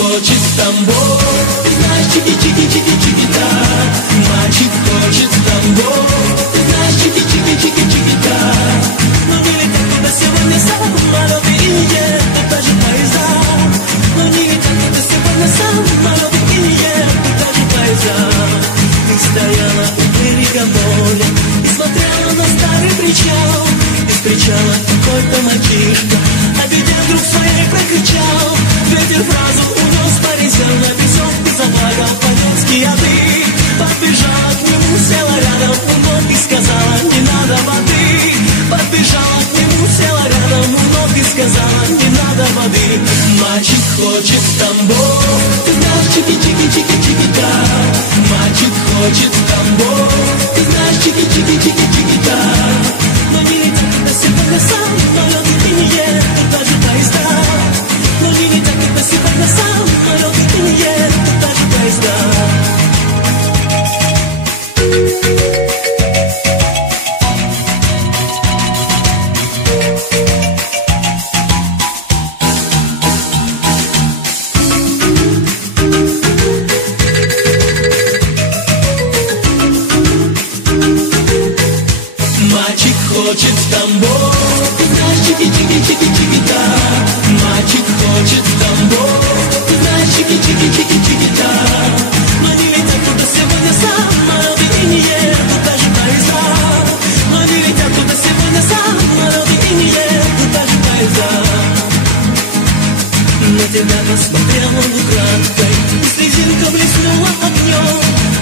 хочет в Тамбов. Ты знаешь, чики-чики-чики-чики-да. Мальчик хочет в Тамбов. Ты знаешь, чики-чики-чики-чики-да. Но не летят туда сегодня самолеты и едут даже поезда. Но не летят туда сегодня самолеты и едут даже поезда. Ты стояла у берега моря и смотрела на старый причал. Из причала какой-то мальчишка о беде вдруг своей прокричал. Ветер фразу унес, полетел на песок и заплакал по-детски, а ты подбежала к нему, села рядом у ног и сказала: не надо воды. Подбежала к нему, села рядом у ног и сказала: не надо воды. Мальчик хочет в Тамбов. Ты знаешь, чики-чики-чики-чики-да. Мальчик хочет в Тамбов. Ты знаешь, чики-чики-чики-чики-да. Но не летят туда сегодня самолеты и не едут даже поезда. Но не летят туда сегодня самолеты и не едут даже поезда. Мальчик хочет в Тамбов. Ты знаешь, чики-чики-чики-чики-да. Мальчик хочет в Тамбов. Ты знаешь, чики-чики-чики-чики-да. Но не летят туда сегодня самолеты и не едут даже поезда. Но не летят туда сегодня самолеты и не едут даже поезда. На тебя посмотрел он украдкой, и слезинка блеснула огнем.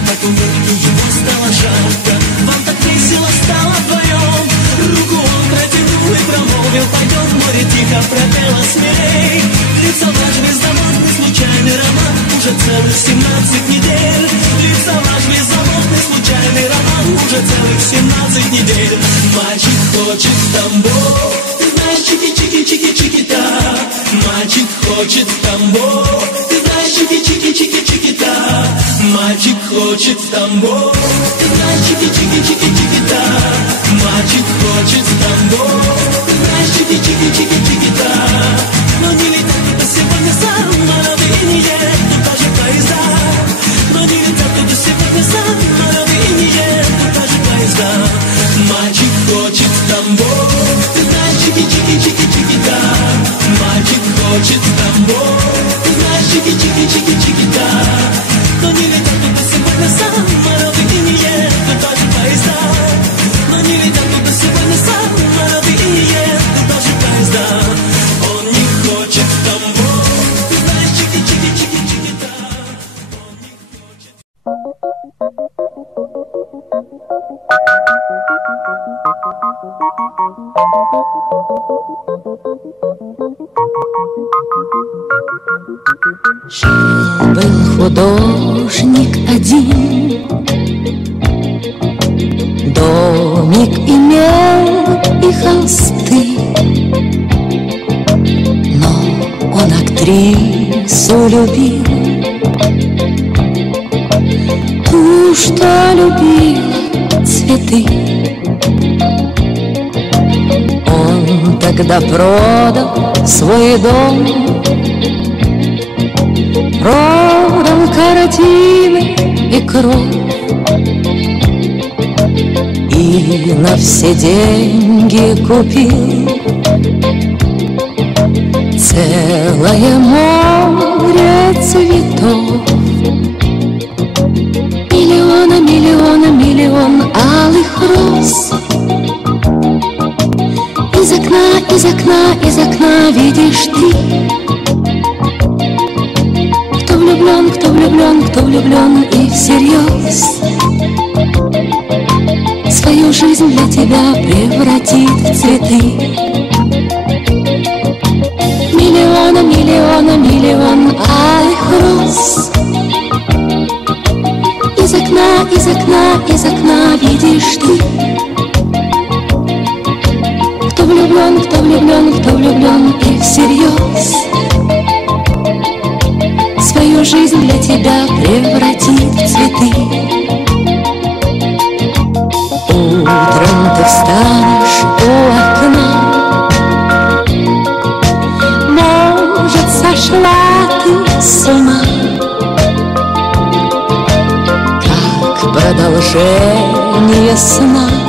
От улыбки его стало жарко, вам так весело стало вдвоем. Руку он протянул и промолвил: пойдем в море, тихо пропела смелей. Длится ваш беззаботный случайный роман уже целых 17 недель. Длится ваш беззаботный случайный роман уже целых 17 недель. Мальчик хочет в Тамбов. Ты знаешь, чики-чики-чики-чики-да. Мальчик хочет в Тамбов. Ты знаешь, чики-чики-чики-чики-да. Мальчик хочет в Тамбов. Ты знаешь, чики-чики-чики-чики-да. Мальчик хочет в Тамбов. Ты знаешь, чики-чики-чики-чики-да. Но не летят туда сегодня самолеты и не едут даже поезда. Но не летят туда сегодня самолеты и не едут даже поезда. Мальчик хочет в Тамбов. Ты знаешь, чики-чики-чики-чики-да. Мальчик хочет в Тамбов. Ты знаешь, чики-чики-чики-чики-да. Но не летят туда сегодня самолеты и не едут даже поезда. Но не летят туда сегодня самолеты и не едут даже поезда. Он не хочет в Тамбов. Ты знаешь, чики-чики-чики-чики-да. Он не хочет. Жил-был художник один, домик имел и холсты, но он актрису любил, ту, что любила цветы. Он тогда продал свой дом, продал картины и кровь, и на все деньги купил целое море цветов. Миллиона, миллиона, миллион алых роз. Из окна, из окна, из окна видишь ты. Кто влюблен, кто влюблен, кто влюблен и всерьез свою жизнь для тебя превратит в цветы. Миллиона, миллиона, миллион алых роз. Из окна, из окна, из окна видишь ты. Кто влюблен, кто влюблен, кто влюблен и всерьез свою жизнь для тебя превратит в цветы. Утром ты встанешь у окна, может, сошла ты с продолжение сна.